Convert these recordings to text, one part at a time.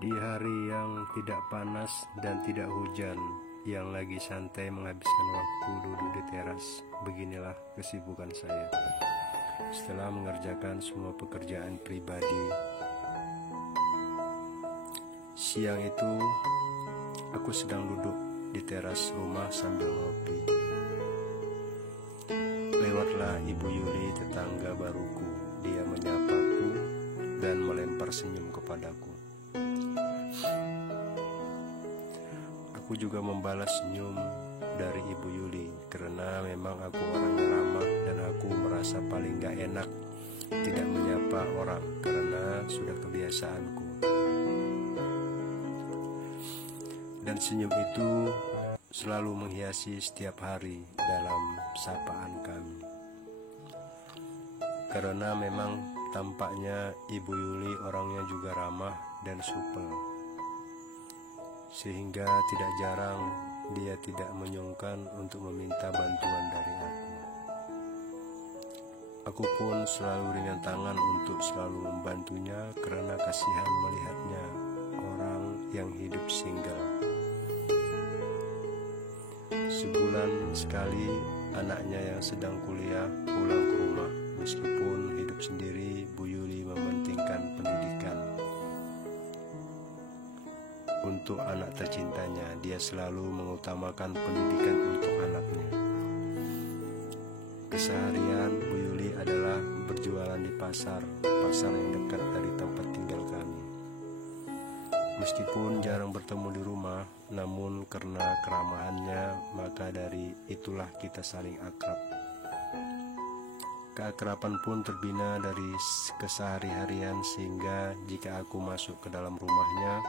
Di hari yang tidak panas dan tidak hujan, yang lagi santai menghabiskan waktu duduk di teras, beginilah kesibukan saya. Setelah mengerjakan semua pekerjaan pribadi, siang itu aku sedang duduk di teras rumah sambil ngopi. Lewatlah Ibu Yuli, tetangga baruku. Dia menyapaku dan melempar senyum kepadaku. Aku juga membalas senyum dari Ibu Yuli, karena memang aku orangnya ramah dan aku merasa paling gak enak tidak menyapa orang karena sudah kebiasaanku. Dan senyum itu selalu menghiasi setiap hari dalam sapaan kami. Karena memang tampaknya Ibu Yuli orangnya juga ramah dan supel, sehingga tidak jarang dia tidak menyungkan untuk meminta bantuan dari aku. Aku pun selalu ringan tangan untuk selalu membantunya karena kasihan melihatnya orang yang hidup single. Sebulan sekali anaknya yang sedang kuliah pulang ke rumah. Meskipun hidup sendiri, Bu Yuli mementingkan pendidikan. Untuk anak tercintanya, dia selalu mengutamakan pendidikan untuk anaknya. Keseharian Bu Yuli adalah berjualan di pasar yang dekat dari tempat tinggal kami. Meskipun jarang bertemu di rumah, namun karena keramahannya, maka dari itulah kita saling akrab. Keakraban pun terbina dari kesehari-harian, sehingga jika aku masuk ke dalam rumahnya,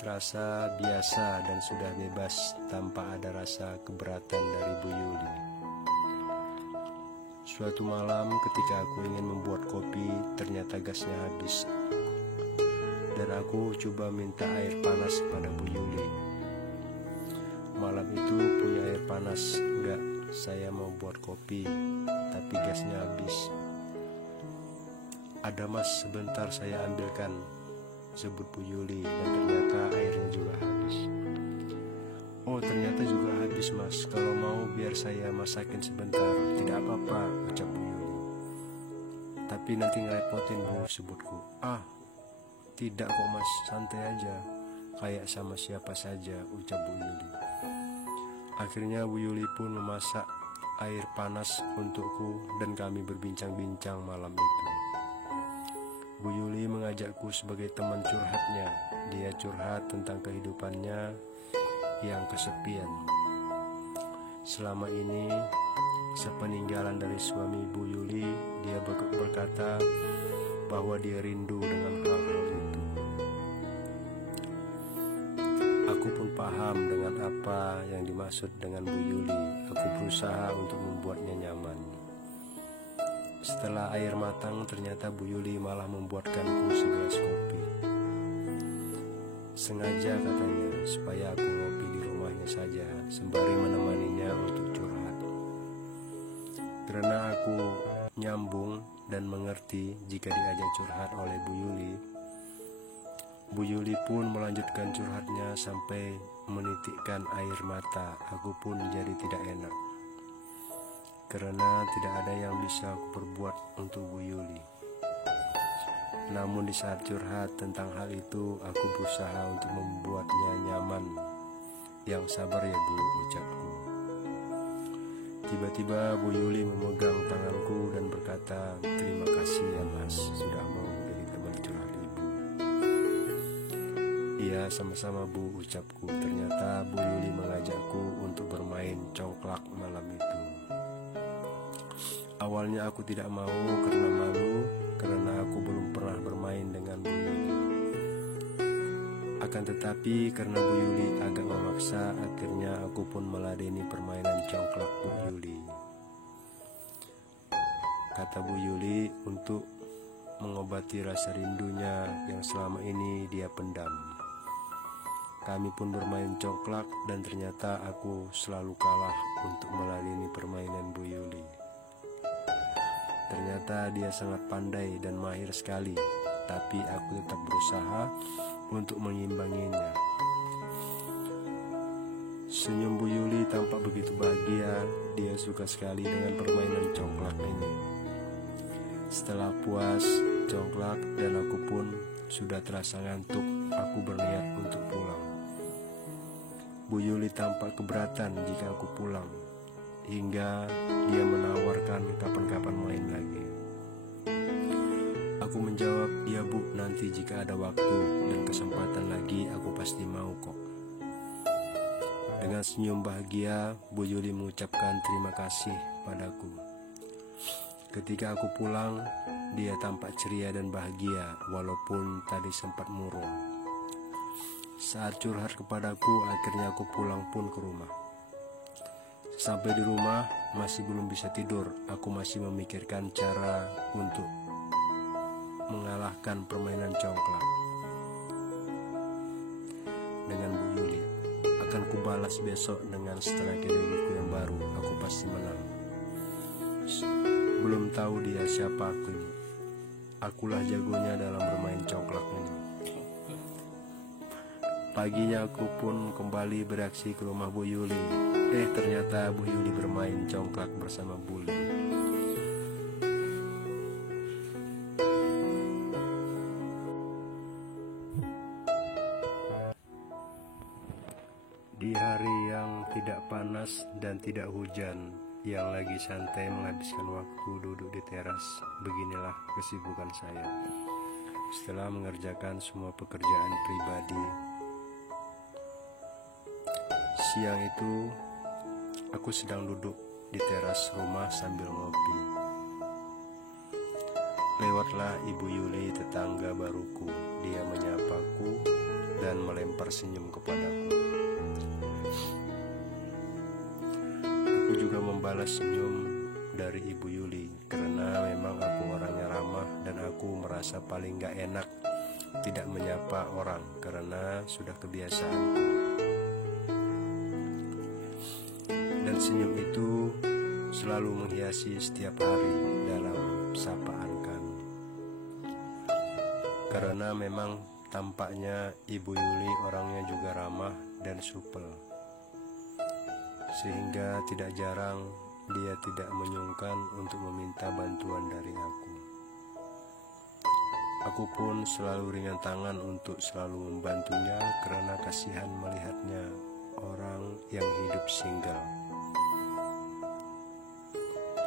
terasa biasa dan sudah bebas tanpa ada rasa keberatan dari Bu Yuli. Suatu malam ketika aku ingin membuat kopi, ternyata gasnya habis. Dan aku coba minta air panas kepada Bu Yuli. Malam itu punya air panas, enggak, saya mau buat kopi, tapi gasnya habis. Ada mas, sebentar saya ambilkan, sebut Bu Yuli, dan ternyata airnya juga habis. Oh, ternyata juga habis mas, kalau mau biar saya masakin sebentar. Tidak apa-apa, ucap Bu Yuli. Tapi nanti ngerepotin Bu, sebutku. Tidak kok mas, santai aja, kayak sama siapa saja, ucap Bu Yuli. Akhirnya Bu Yuli pun memasak air panas untukku dan kami berbincang-bincang malam itu. Bu Yuli mengajakku sebagai teman curhatnya. Dia curhat tentang kehidupannya yang kesepian. Selama ini, sepeninggalan dari suami Bu Yuli, dia berkata bahwa dia rindu dengan hal-hal itu. Aku pun paham dengan apa yang dimaksud dengan Bu Yuli. Aku berusaha untuk membuatnya nyaman. Setelah air matang, ternyata Bu Yuli malah membuatkanku segelas kopi. Sengaja katanya, supaya aku ngopi di rumahnya saja, sembari menemaninya untuk curhat. Karena aku nyambung dan mengerti jika diajak curhat oleh Bu Yuli, Bu Yuli pun melanjutkan curhatnya sampai menitikkan air mata. Aku pun jadi tidak enak, karena tidak ada yang bisa aku perbuat untuk Bu Yuli. Namun di saat curhat tentang hal itu, aku berusaha untuk membuatnya nyaman. Yang sabar ya Bu, ucapku. Tiba-tiba Bu Yuli memegang tanganku dan berkata, terima kasih ya mas, sudah mau menjadi teman curhat ibu. Iya, sama-sama Bu, ucapku. Ternyata Bu Yuli mengajakku untuk bermain congklak malam itu. Awalnya aku tidak mau karena malu, karena aku belum pernah bermain dengan Bu Yuli. Akan tetapi karena Bu Yuli agak memaksa, akhirnya aku pun meladeni permainan congklak Bu Yuli. Kata Bu Yuli untuk mengobati rasa rindunya yang selama ini dia pendam. Kami pun bermain congklak dan ternyata aku selalu kalah untuk meladeni permainan Bu Yuli. Ternyata dia sangat pandai dan mahir sekali tapi aku tetap berusaha untuk mengimbanginya. Senyum Bu Yuli tampak begitu bahagia. Dia suka sekali dengan permainan congklak ini. Setelah puas congklak dan aku pun sudah terasa ngantuk, aku berniat untuk pulang. Bu Yuli tampak keberatan jika aku pulang, hingga dia menawarkan kapan-kapan main lagi. Aku menjawab, "Ya Bu, nanti jika ada waktu dan kesempatan lagi aku pasti mau kok." Dengan senyum bahagia, Bu Yuli mengucapkan terima kasih padaku. Ketika aku pulang, dia tampak ceria dan bahagia walaupun tadi sempat murung. Saat curhat kepadaku, akhirnya aku pulang pun ke rumah. Sampai di rumah, masih belum bisa tidur. Aku masih memikirkan cara untuk mengalahkan permainan congklak dengan Bu Yuli. Akan kubalas besok dengan strategi yang baru. Aku pasti menang. Belum tahu dia siapa aku ini. Akulah jagonya dalam bermain congklak ini. Paginya aku pun kembali beraksi ke rumah Bu Yuli. Ternyata Bu Yuli bermain congklak bersama Buli. Di hari yang tidak panas dan tidak hujan, yang lagi santai menghabiskan waktu duduk di teras, beginilah kesibukan saya. Setelah mengerjakan semua pekerjaan pribadi, siang itu aku sedang duduk di teras rumah sambil ngopi. Lewatlah Ibu Yuli, tetangga baruku. Dia menyapaku dan melempar senyum kepadaku. Aku juga membalas senyum dari Ibu Yuli, karena memang aku orangnya ramah dan aku merasa paling gak enak tidak menyapa orang karena sudah kebiasaanku. Dan senyum itu selalu menghiasi setiap hari dalam sapaan kami. Karena memang tampaknya Ibu Yuli orangnya juga ramah dan supel, sehingga tidak jarang dia tidak menyungkan untuk meminta bantuan dari aku. Aku pun selalu ringan tangan untuk selalu membantunya karena kasihan melihatnya orang yang hidup single.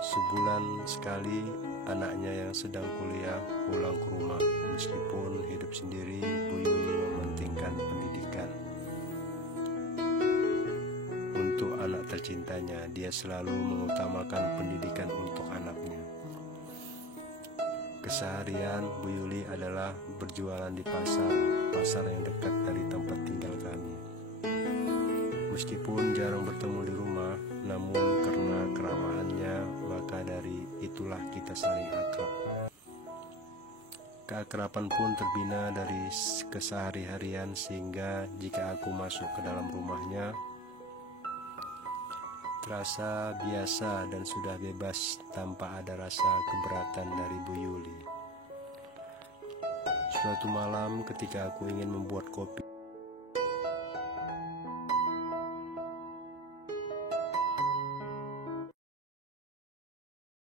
Sebulan sekali anaknya yang sedang kuliah pulang ke rumah. Meskipun hidup sendiri, Bu Yuli mementingkan pendidikan. Untuk anak tercintanya, dia selalu mengutamakan pendidikan untuk anaknya. Keseharian Bu Yuli adalah berjualan di pasar yang dekat dari tempat tinggal kami. Meskipun jarang bertemu di rumah, namun karena keramahannya, maka dari itulah kita saling akrab. Keakraban pun terbina dari kesehari-harian, sehingga jika aku masuk ke dalam rumahnya, terasa biasa dan sudah bebas tanpa ada rasa keberatan dari Bu Yuli. Suatu malam ketika aku ingin membuat kopi